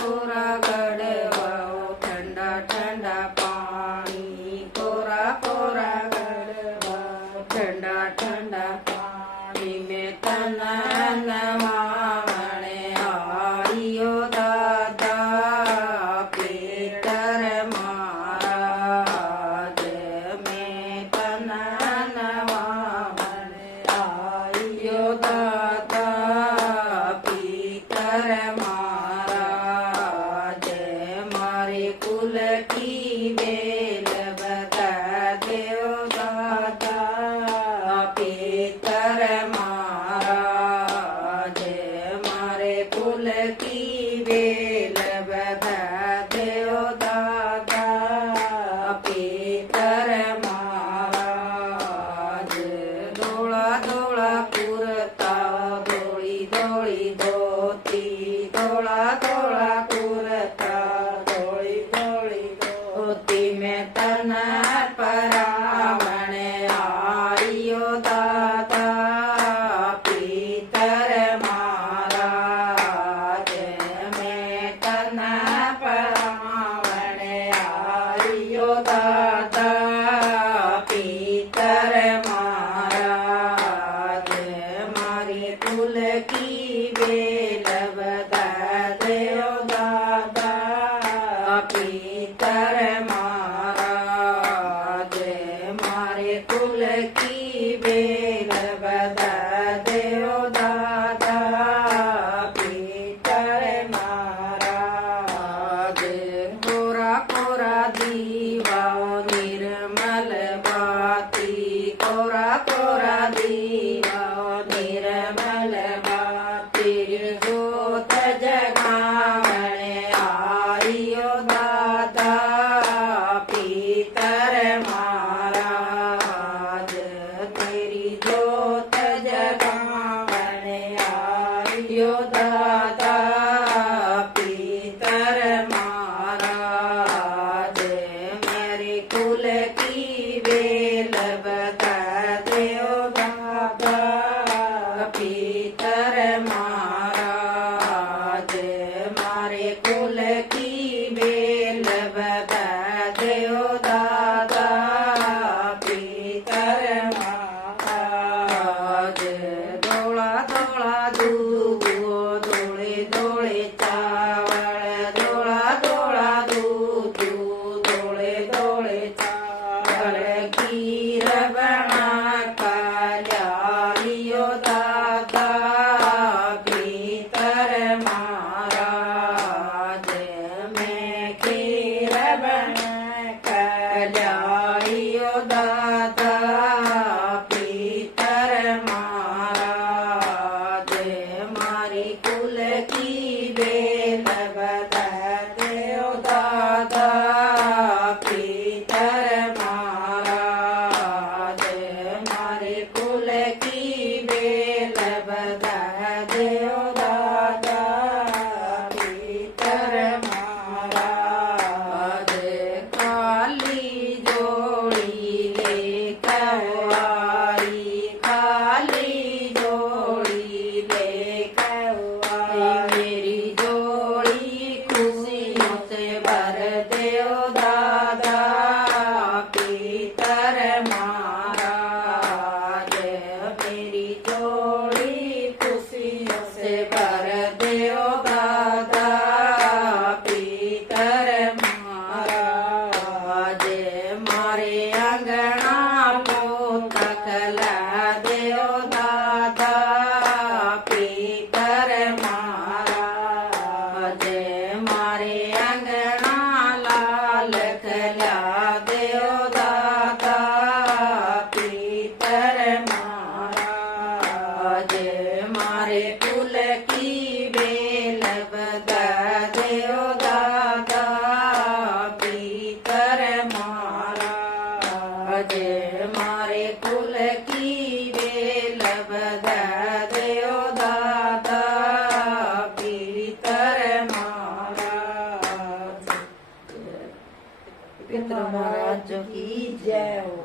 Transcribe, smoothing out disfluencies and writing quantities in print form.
कोरा गड़वाओ ठंडा ठंडा पानी कोरा कोरा गड़वाओ ठंडा ठंडा पानी में तना नवावणे आयो दादा पीतर महाराज में तना नवावणे आयो दादा पीतर महाराज मारे कुल की बेल बता देव दादा पीतर महाराज मारे कुल की बेल बता देव दादा पीतर महाराज धोला धोला कुर्ता धोली धोली धोती धोला धोला कुर्ता धोली धोली धोती में तना परावणे आयो दादा पीतर महाराज में तना परावणे आयो दादा पीतर महाराज मारी कुल की बेल बता देव दादा पीतर महाराज मारे कुल की बेल बता देव दादा पीतर महाराज कोरा कोरा दीवाओ निर्मल बाती कोरा कोरा दीवाओ निर्मल बाती जोत जगावणे आयो दादा पीतर महाराज तेरी जोत जगावणे आयो दादा पीतर महाराज मेरे कुल की बेल बता देव दादा पीतर महाराज मारे कुल की बेल बता देव दादा पीतर महाराज धोला धोला दूधो धोले धोले चावल धोला धोला दूध धोले धोले चावल खीर बना लियो दादा पीतर महाराज में खीर बना लियो दादा पीतर महाराज मारी कुल की बेल बता देव दादा पीतर महाराज मारे कुल की बेल बता देव दादा पीतर महाराज काली जोड़ी लेकर आई काली जोड़ी लेकर आई मेरी जोड़ी खुशियों से भर देव दादा पीतर महाराज मेरी जोड़ी खुशियों से भर देव दादा पीतर महाराज मारे अंगना पोता कला देव दादा पीतर महाराज मारे अंगना लाल कला देव दादा पीतर महाराज मारे कुल की बेल बता देव दादा पीतर महाराज मारे कुल की बेल बता देव दादा पीतर महाराज पितृ महाराज की जय हो।